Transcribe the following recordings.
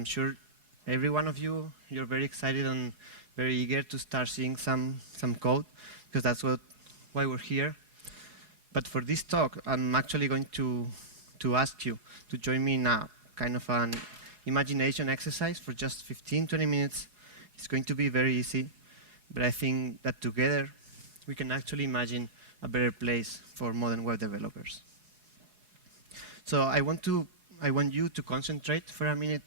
I'm sure every one of you, you're very excited and very eager to start seeing some code, because that's why we're here. But for this talk, I'm actually going to ask you to join me in a kind of an imagination exercise for just 15, 20 minutes. It's going to be very easy, but I think that together we can actually imagine a better place for modern web developers. So I want you to concentrate for a minute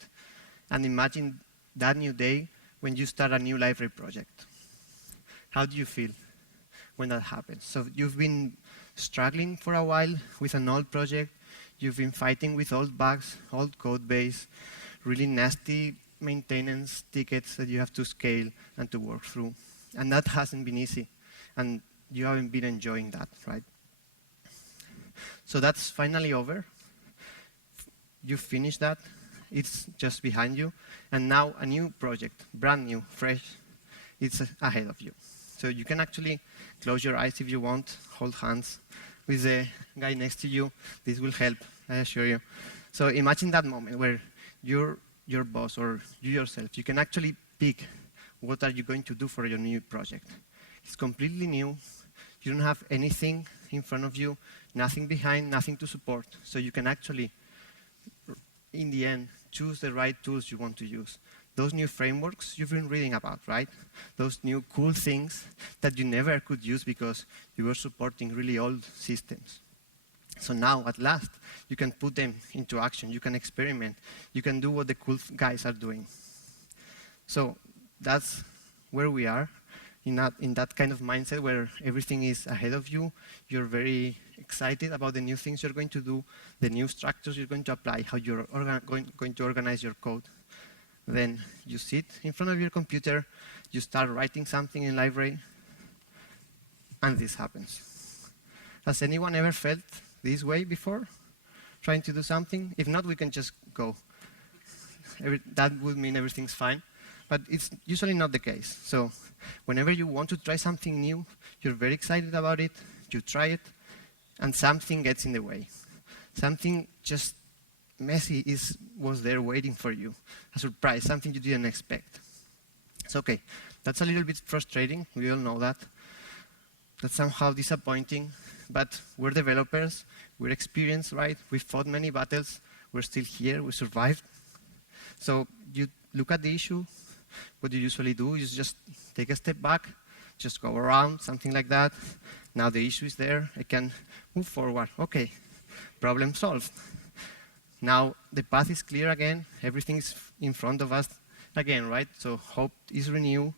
and imagine that new day when you start a new Liferay project. How do you feel when that happens? So you've been struggling for a while with an old project. You've been fighting with old bugs, old code base, really nasty maintenance tickets that you have to scale and to work through. And that hasn't been easy. And you haven't been enjoying that, right? So that's finally over. You finished that. It's just behind you. And now a new project, brand new, fresh, it's ahead of you. So you can actually close your eyes if you want, hold hands with the guy next to you. This will help, I assure you. So imagine that moment where your boss or you yourself, you can actually pick what are you going to do for your new project. It's completely new. You don't have anything in front of you, nothing behind, nothing to support. So you can actually, in the end, choose the right tools you want to use. Those new frameworks you've been reading about, right? Those new cool things that you never could use because you were supporting really old systems. So now, at last, you can put them into action. You can experiment. You can do what the cool guys are doing. So that's where we are, in that kind of mindset where everything is ahead of you. You're very excited about the new things you're going to do, the new structures you're going to apply, how you're going to organize your code. Then you sit in front of your computer, you start writing something in Liferay, and this happens. Has anyone ever felt this way before, trying to do something? If not, we can just go. That would mean everything's fine, but it's usually not the case. So whenever you want to try something new, you're very excited about it, you try it, and something gets in the way. Something just messy was there waiting for you, a surprise, something you didn't expect. It's okay. That's a little bit frustrating. We all know that. That's somehow disappointing, but we're developers. We're experienced, right? We've fought many battles. We're still here. We survived. So you look at the issue. What you usually do is just take a step back, just go around, something like that. Now the issue is there. I can move forward. Okay, problem solved. Now the path is clear again. Everything is in front of us again, right? So hope is renewed.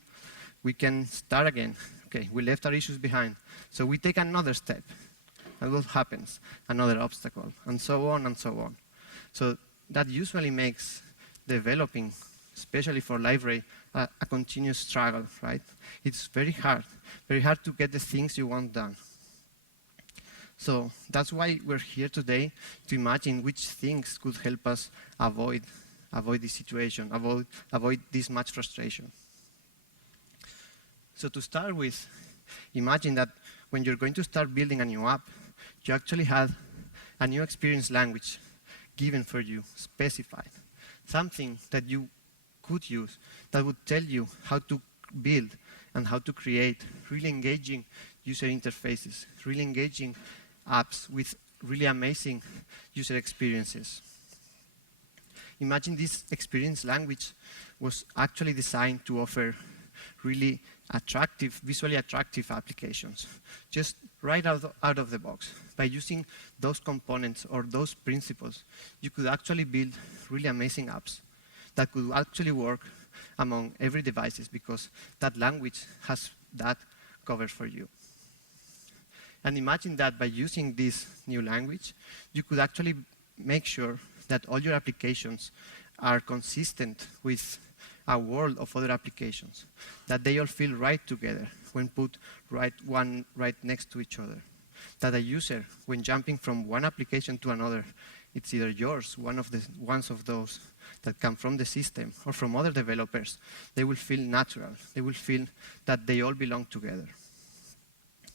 We can start again. Okay, we left our issues behind. So we take another step. And what happens? Another obstacle, and so on and so on. So that usually makes developing, especially for Liferay, a continuous struggle, right? It's very hard to get the things you want done. So that's why we're here today, to imagine which things could help us avoid this situation, avoid this much frustration. So to start with, imagine that when you're going to start building a new app, you actually had a new experience language given for you, specified. Something that you could use that would tell you how to build and how to create really engaging user interfaces, really engaging apps with really amazing user experiences. Imagine this experience language was actually designed to offer really attractive, visually attractive applications, just right out of the box. By using those components or those principles, you could actually build really amazing apps that could actually work among every devices, because that language has that covered for you. And imagine that by using this new language, you could actually make sure that all your applications are consistent with a world of other applications, that they all feel right together when put right next to each other. That a user, when jumping from one application to another, it's either yours, one of those that come from the system or from other developers, they will feel natural. They will feel that they all belong together.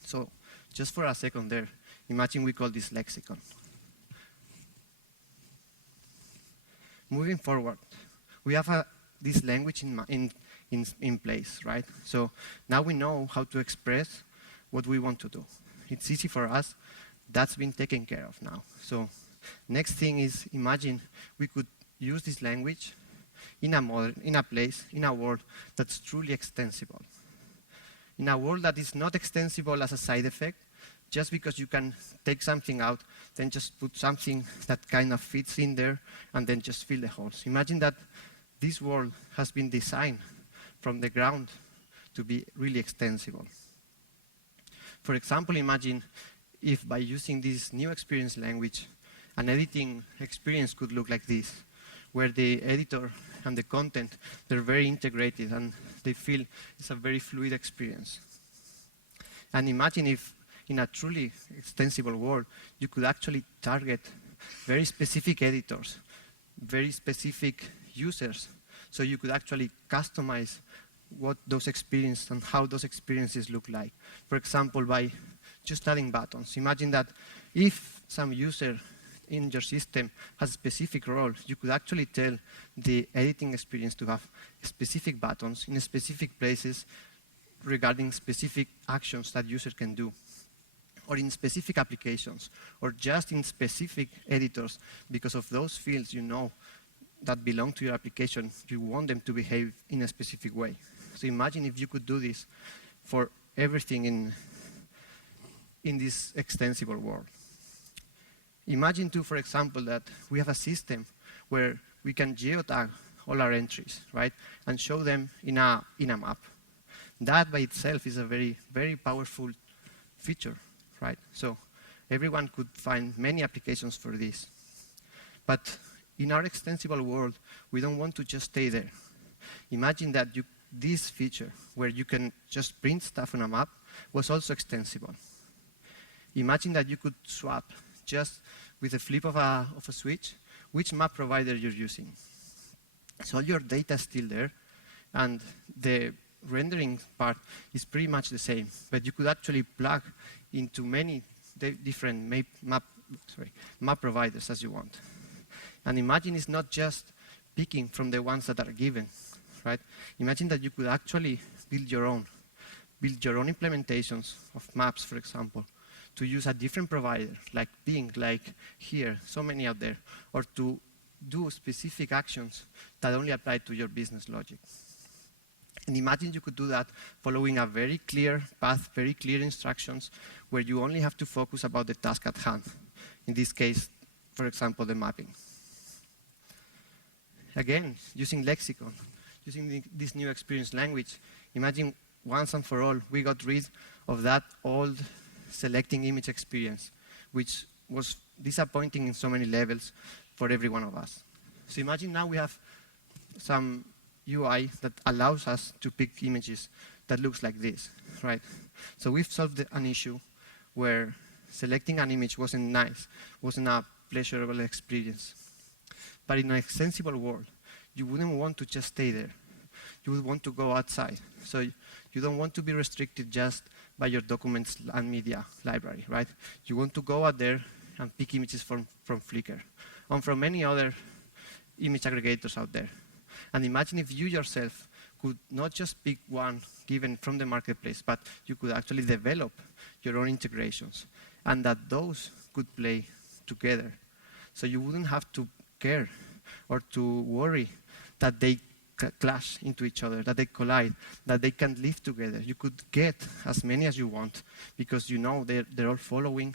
So just for a second there, imagine we call this lexicon. Moving forward, we have this language in place, right? So now we know how to express what we want to do. It's easy for us. That's been taken care of now. So next thing is, imagine we could use this language in a place, in a world that's truly extensible. In a world that is not extensible as a side effect, just because you can take something out, then just put something that kind of fits in there, and then just fill the holes. Imagine that this world has been designed from the ground to be really extensible. For example, imagine if by using this new experience language, an editing experience could look like this, where the editor and the content, they're very integrated and they feel it's a very fluid experience. And imagine if in a truly extensible world, you could actually target very specific editors, very specific users, so you could actually customize what those experiences and how those experiences look like. For example, by just adding buttons. Imagine that if some user in your system has a specific role, you could actually tell the editing experience to have specific buttons in specific places regarding specific actions that user can do, or in specific applications, or just in specific editors, because of those fields you know that belong to your application, you want them to behave in a specific way. So imagine if you could do this for everything in this extensible world. Imagine too, for example, that we have a system where we can geotag all our entries, right, and show them in a map. That by itself is a very, very powerful feature, right? So everyone could find many applications for this. But in our extensible world, we don't want to just stay there. Imagine that this feature, where you can just print stuff on a map, was also extensible. Imagine that you could swap, just with a flip of a switch, which map provider you're using. So all your data is still there, and the rendering part is pretty much the same, but you could actually plug into many different map providers as you want. And imagine it's not just picking from the ones that are given, right? Imagine that you could actually build your own implementations of maps, for example, to use a different provider, like Bing, like here, so many out there, or to do specific actions that only apply to your business logic. And imagine you could do that following a very clear path, very clear instructions, where you only have to focus about the task at hand. In this case, for example, the mapping. Again, using lexicon, using this new experience language, imagine once and for all, we got rid of that old selecting image experience, which was disappointing in so many levels for every one of us. So imagine now we have some UI that allows us to pick images that looks like this, right? So we've solved an issue where selecting an image wasn't nice, wasn't a pleasurable experience. But in an extensible world, you wouldn't want to just stay there. You would want to go outside. So you don't want to be restricted just by your documents and media library, right? You want to go out there and pick images from Flickr, and from many other image aggregators out there. And imagine if you yourself could not just pick one given from the marketplace, but you could actually develop your own integrations, and that those could play together. So you wouldn't have to care or to worry that they clash into each other, that they collide, that they can live together. You could get as many as you want, because you know they're all following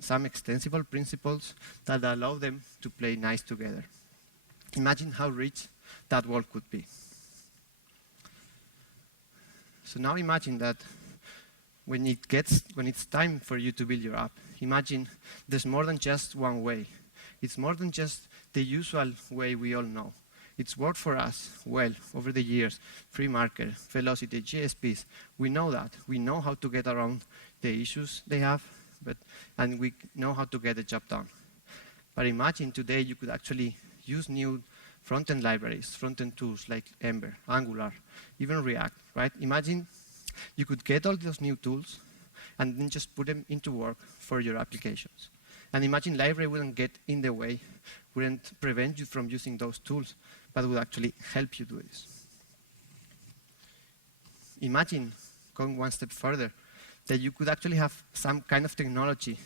some extensible principles that allow them to play nice together. Imagine how rich that world could be. So now imagine that when it's time for you to build your app, imagine there's more than just one way. It's more than just the usual way we all know. It's worked for us well over the years. Free market, velocity, GSPs. We know that. We know how to get around the issues they have, and we know how to get the job done. But imagine today you could actually use new front-end libraries, front-end tools like Ember, Angular, even React, right? Imagine you could get all those new tools and then just put them into work for your applications. And imagine library wouldn't get in the way, wouldn't prevent you from using those tools, but would actually help you do this. Imagine, going one step further, that you could actually have some kind of technology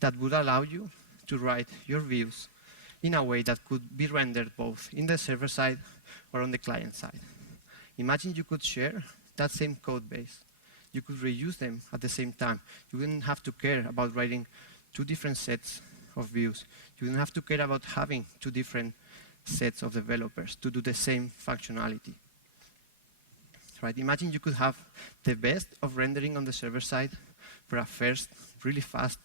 that would allow you to write your views in a way that could be rendered both in the server side or on the client side. Imagine you could share that same code base. You could reuse them at the same time. You wouldn't have to care about writing two different sets of views. You wouldn't have to care about having two different sets of developers to do the same functionality. Right? Imagine you could have the best of rendering on the server side for a first really fast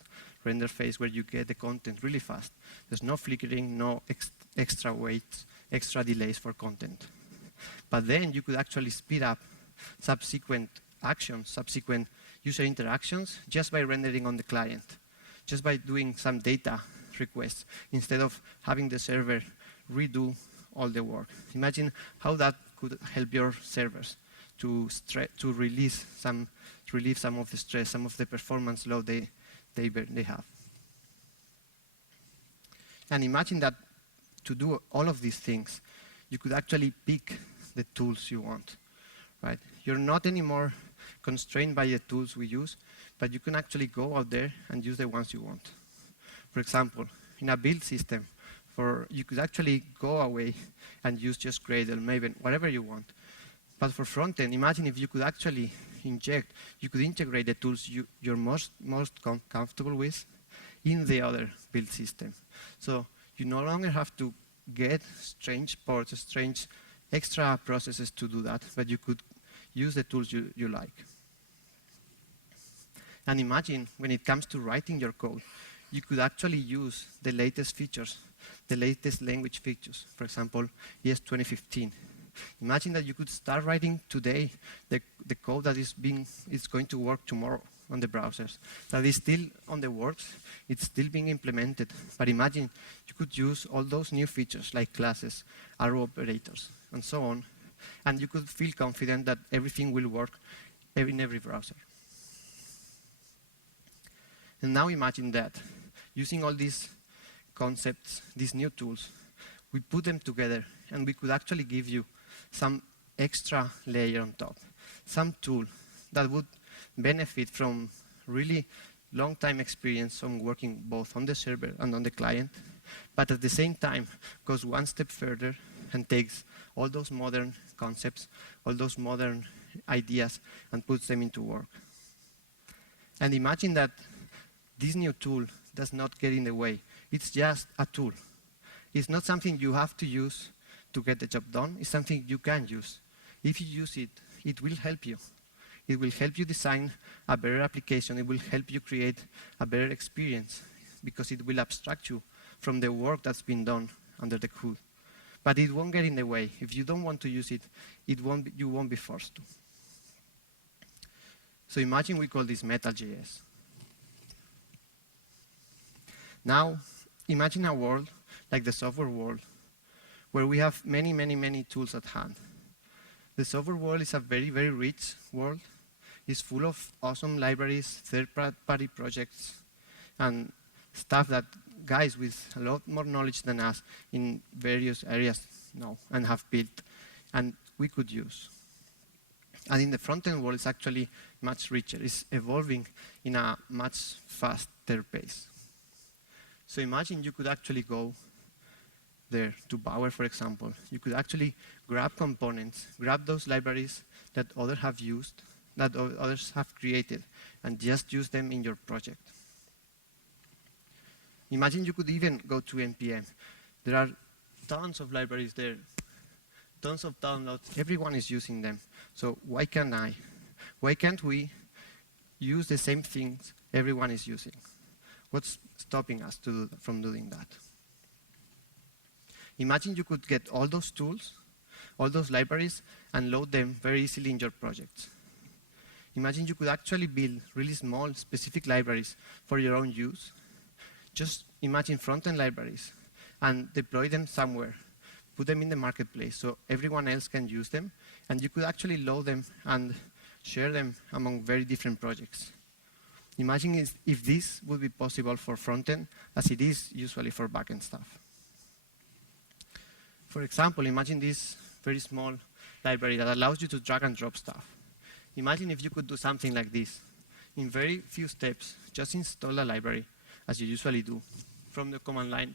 render phase where you get the content really fast. There's no flickering, no extra waits, extra delays for content. But then you could actually speed up subsequent actions, subsequent user interactions, just by rendering on the client, just by doing some data requests, instead of having the server redo all the work. Imagine how that could help your servers to relieve some of the stress, some of the performance load they have. And imagine that to do all of these things, you could actually pick the tools you want, right? You're not anymore constrained by the tools we use, but you can actually go out there and use the ones you want. For example, in a build system, you could actually go away and use just Gradle, Maven, whatever you want. But for front-end, imagine if you could actually you could integrate the tools you're most comfortable with in the other build system. So you no longer have to get strange ports, strange extra processes to do that, but you could use the tools you like. And imagine when it comes to writing your code, you could actually use the latest features, the latest language features, for example, ES 2015. Imagine that you could start writing today the code that is going to work tomorrow on the browsers. That is still on the works, it's still being implemented. But imagine you could use all those new features like classes, arrow operators, and so on, and you could feel confident that everything will work in every browser. And now imagine that, using all these concepts, these new tools, we put them together and we could actually give you some extra layer on top, some tool that would benefit from really long time experience on working both on the server and on the client, but at the same time goes one step further and takes all those modern concepts, all those modern ideas, and puts them into work. And imagine that this new tool does not get in the way. It's just a tool. It's not something you have to use to get the job done. It's something you can use. If you use it, it will help you. It will help you design a better application. It will help you create a better experience because it will abstract you from the work that's been done under the hood. But it won't get in the way. If you don't want to use it, you won't be forced to. So imagine we call this Metal.js. Now, imagine a world like the software world, where we have many, many, many tools at hand. The software world is a very, very rich world. It's full of awesome libraries, third-party projects, and stuff that guys with a lot more knowledge than us in various areas know and have built, and we could use. And in the front-end world, it's actually much richer. It's evolving in a much faster pace. So imagine you could actually go there to Bower, for example. You could actually grab components, grab those libraries that others have used, that others have created, and just use them in your project. Imagine you could even go to NPM. There are tons of libraries there, tons of downloads. Everyone is using them. So why can't I? Why can't we use the same things everyone is using? What's stopping us from doing that? Imagine you could get all those tools, all those libraries, and load them very easily in your projects. Imagine you could actually build really small, specific libraries for your own use. Just imagine front-end libraries and deploy them somewhere. Put them in the marketplace so everyone else can use them, and you could actually load them and share them among very different projects. Imagine if this would be possible for front-end as it is usually for back-end stuff. For example, imagine this very small library that allows you to drag and drop stuff. Imagine if you could do something like this. In very few steps, just install a library, as you usually do, from the command line.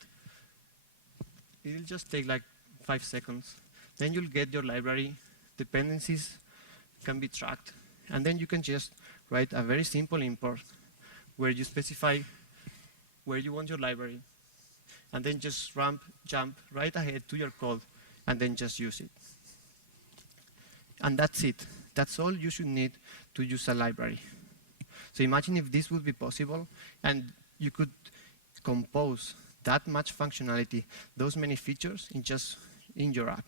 It'll just take like 5 seconds. Then you'll get your library. Dependencies can be tracked. And then you can just write a very simple import where you specify where you want your library. And then just jump right ahead to your code and then just use it. And that's it. That's all you should need to use a library. So imagine if this would be possible and you could compose that much functionality, those many features in your app.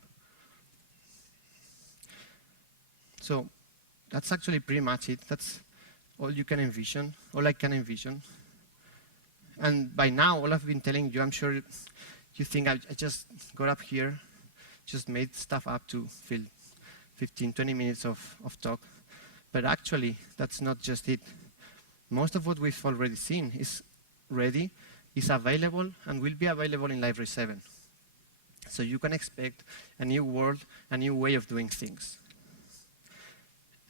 So that's actually pretty much it. That's all you can envision, all I can envision. And by now, all I've been telling you, I'm sure you think I just got up here, just made stuff up to fill 15, 20 minutes of talk. But actually, that's not just it. Most of what we've already seen is ready, is available, and will be available in Liferay 7. So you can expect a new world, a new way of doing things.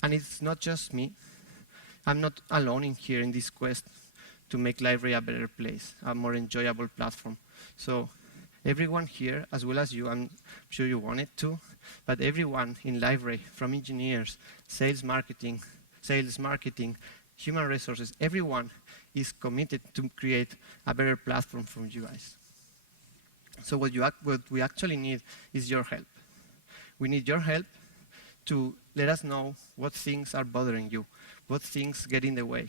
And it's not just me. I'm not alone in here in this quest to make Liferay a better place, a more enjoyable platform. So everyone here, as well as you, I'm sure you want it to, but everyone in Liferay, from engineers, sales marketing, human resources, everyone is committed to create a better platform for you guys. So what we actually need is your help. We need your help to let us know what things are bothering you, what things get in the way,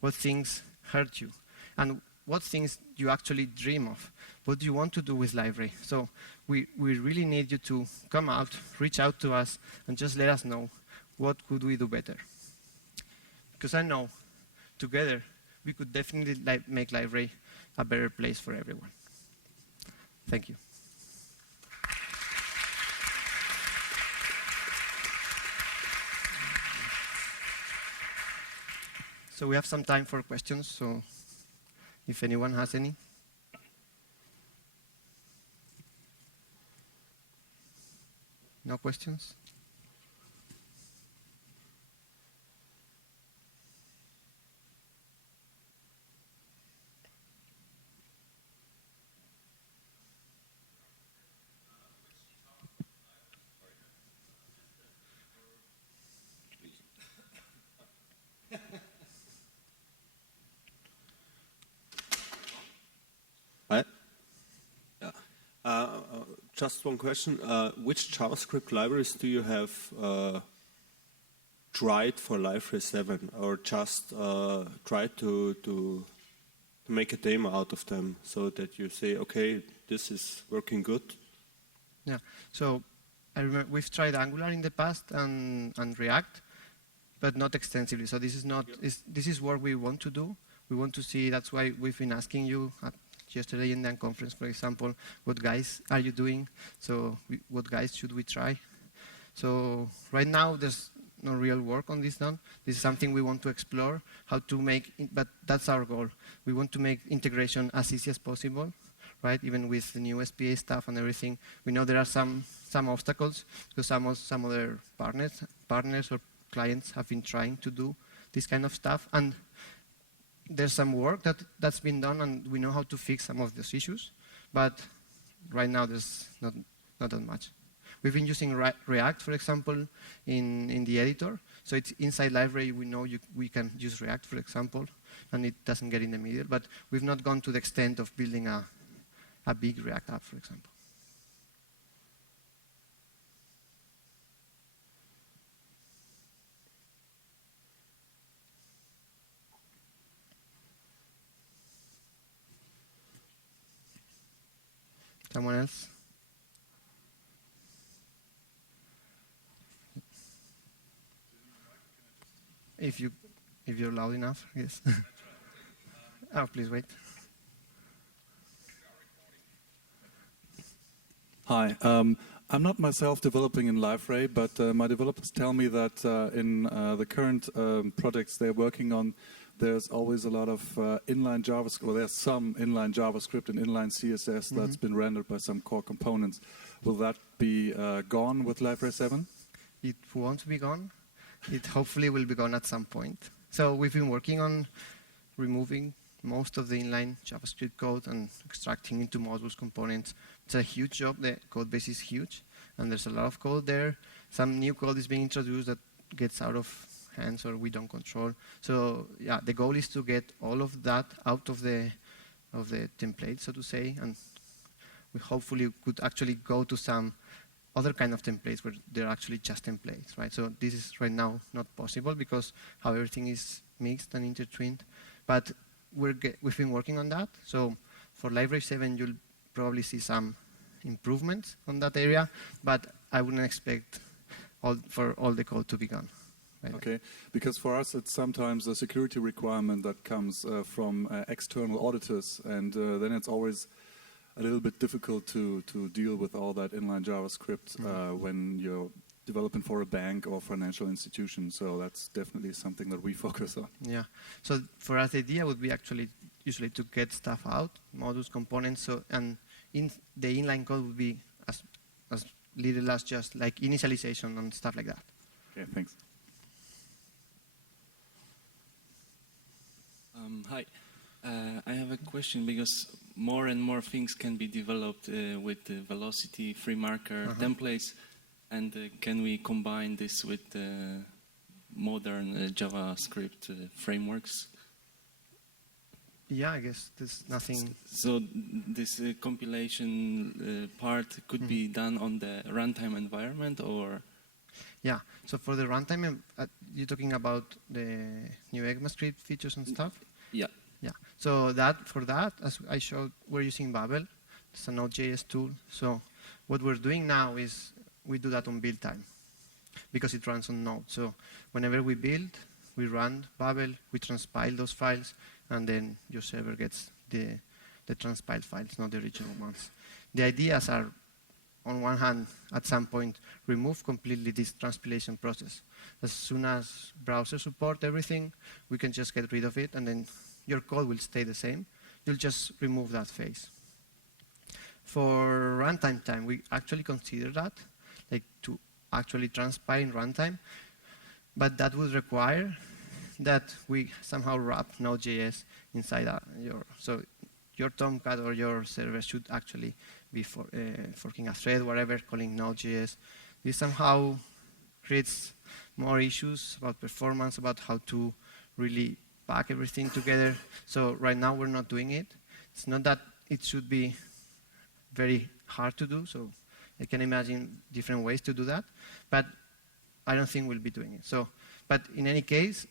what things hurt you, and what things you actually dream of, what do you want to do with Liferay. So we really need you to come out, reach out to us, and just let us know what could we do better. Because I know, together, we could definitely make Liferay a better place for everyone. Thank you. So we have some time for questions, so if anyone has any. No questions? Just one question. Which JavaScript libraries do you have tried for Liferay 7, or just tried to make a demo out of them so that you say, okay, this is working good? Yeah, so I remember we've tried Angular in the past and React, but not extensively. So this is not this is what we want to do. We want to see. That's why we've been asking you yesterday in the conference, for example, what guys are you doing? So what guys should we try? So right now there's no real work on this done. This is something we want to explore, how to make, but that's our goal. We want to make integration as easy as possible, right? Even with the new SPA stuff and everything. We know there are some obstacles because some other partners or clients have been trying to do this kind of stuff. And there's some work that's been done, and we know how to fix some of those issues, but right now there's not that much. We've been using React, for example, in the editor. So it's inside Liferay. We know we can use React, for example, and it doesn't get in the middle. But we've not gone to the extent of building a big React app, for example. Someone else? If you're loud enough, yes. Oh, please wait. Hi. I'm not myself developing in Liferay, but my developers tell me that in the current projects they're working on, there's always a lot of inline JavaScript. Well, there's some inline JavaScript and inline CSS that's been rendered by some core components. Will that be gone with Liferay 7? It won't be gone. It hopefully will be gone at some point. So we've been working on removing most of the inline JavaScript code and extracting into modules components. It's a huge job. The code base is huge, and there's a lot of code there. Some new code is being introduced that gets out of hands or we don't control. So yeah, the goal is to get all of that out of the template, so to say, and we hopefully could actually go to some other kind of templates where they're actually just templates, right? So this is right now not possible because how everything is mixed and intertwined. But we've been working on that. So for Liferay 7, you'll probably see some improvements on that area, but I wouldn't expect for all the code to be gone. Right? Okay, because for us it's sometimes a security requirement that comes from external auditors, and then it's always a little bit difficult to deal with all that inline JavaScript when you're developing for a bank or financial institution. So that's definitely something that we focus on. Yeah. So for us, the idea would be actually usually to get stuff out, modules, components, so and the inline code would be as little as just like initialization and stuff like that. Okay, thanks. Hi. I have a question because more and more things can be developed with the velocity, free marker templates, and can we combine this with modern JavaScript frameworks? Yeah, I guess there's nothing. So this compilation part could be done on the runtime environment, or? Yeah. So for the runtime, you're talking about the new ECMAScript features and stuff? Yeah. Yeah. So for that, as I showed, we're using Babel. It's a Node.js tool. So what we're doing now is we do that on build time because it runs on Node. So whenever we build, we run Babel, we transpile those files, and then your server gets the transpiled files, not the original ones. The ideas are, on one hand, at some point, remove completely this transpilation process. As soon as browsers support everything, we can just get rid of it, and then your code will stay the same. You'll just remove that phase. For runtime time, we actually consider that, like to actually transpile in runtime, but that would require that we somehow wrap Node.js inside so your Tomcat or your server should actually be forking a thread, whatever, calling Node.js. This somehow creates more issues about performance, about how to really pack everything together. So right now we're not doing it. It's not that it should be very hard to do, so I can imagine different ways to do that, but I don't think we'll be doing it. So, but in any case,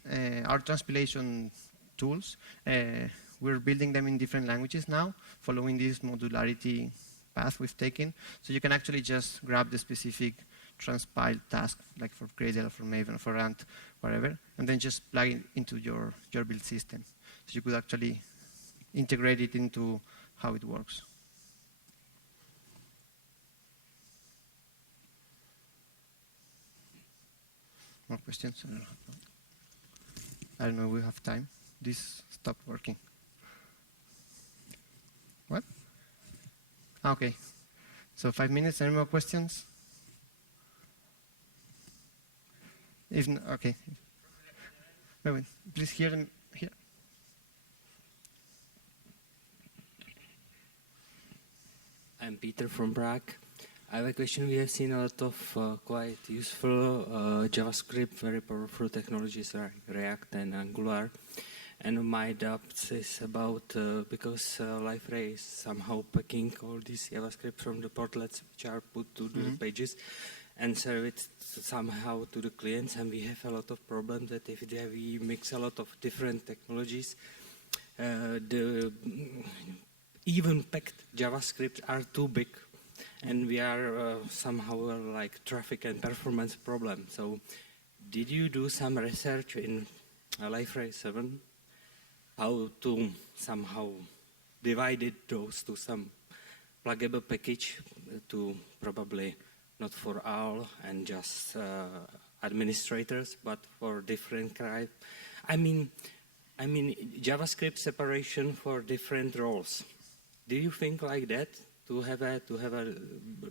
our transpilation tools, we're building them in different languages now, following this modularity path we've taken. So you can actually just grab the specific transpile task, like for Gradle or for Maven or for Ant, whatever, and then just plug it into your build system. So you could actually integrate it into how it works. More questions? I don't know if we have time. This stopped working. What? Okay. So 5 minutes, any more questions? If not, okay. Wait, please hear them here. I'm Peter from Prague. I have a question. We have seen a lot of quite useful JavaScript, very powerful technologies like React and Angular. And my doubt is about, because Liferay is somehow packing all these JavaScript from the portlets which are put to the pages and serve it somehow to the clients. And we have a lot of problems that if we mix a lot of different technologies, the even packed JavaScript are too big. And we are somehow like traffic and performance problem. So did you do some research in Liferay 7? How to somehow divide those to some pluggable package to probably not for all and just administrators, but for different kind. I mean, I mean, JavaScript separation for different roles. Do you think like that to have a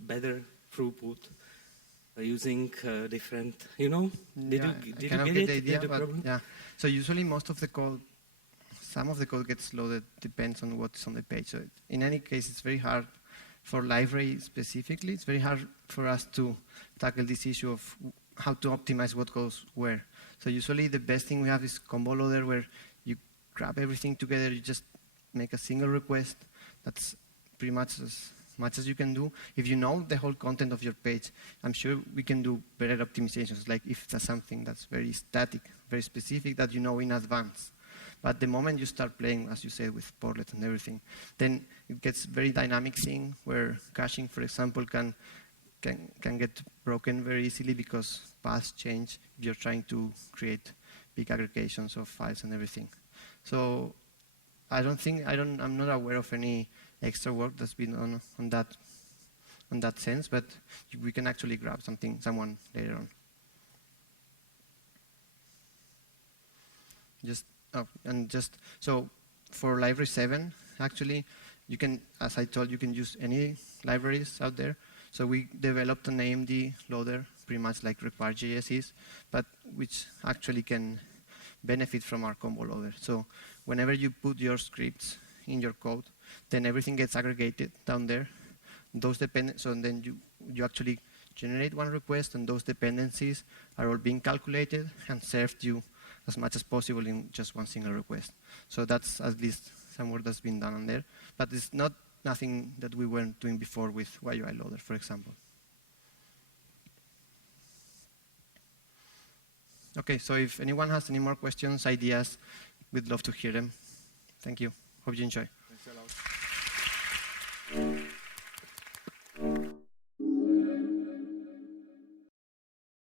better throughput using different? You know? Did you get it? The idea, the problem? Yeah. So usually most of the code, some of the code gets loaded, depends on what's on the page. So in any case, it's very hard for Liferay specifically. It's very hard for us to tackle this issue of how to optimize what goes where. So usually the best thing we have is combo loader, where you grab everything together, you just make a single request. That's pretty much as you can do. If you know the whole content of your page, I'm sure we can do better optimizations, like if there's something that's very static, very specific, that you know in advance. But the moment you start playing, as you said, with portlets and everything, then it gets very dynamic thing where caching, for example, can get broken very easily because paths change if you're trying to create big aggregations of files and everything. So I'm not aware of any extra work that's been on that sense, but we can actually grab someone later on. So for Liferay 7, actually, you can, as I told you, can use any libraries out there. So we developed an AMD loader, pretty much like Require.js is, but which actually can benefit from our combo loader. So whenever you put your scripts in your code, then everything gets aggregated down there. So then you actually generate one request, and those dependencies are all being calculated and served you as much as possible in just one single request. So that's at least some work that's been done on there. But it's nothing that we weren't doing before with YUI Loader, for example. Okay, so if anyone has any more questions, ideas, we'd love to hear them. Thank you. Hope you enjoy. Thanks a lot.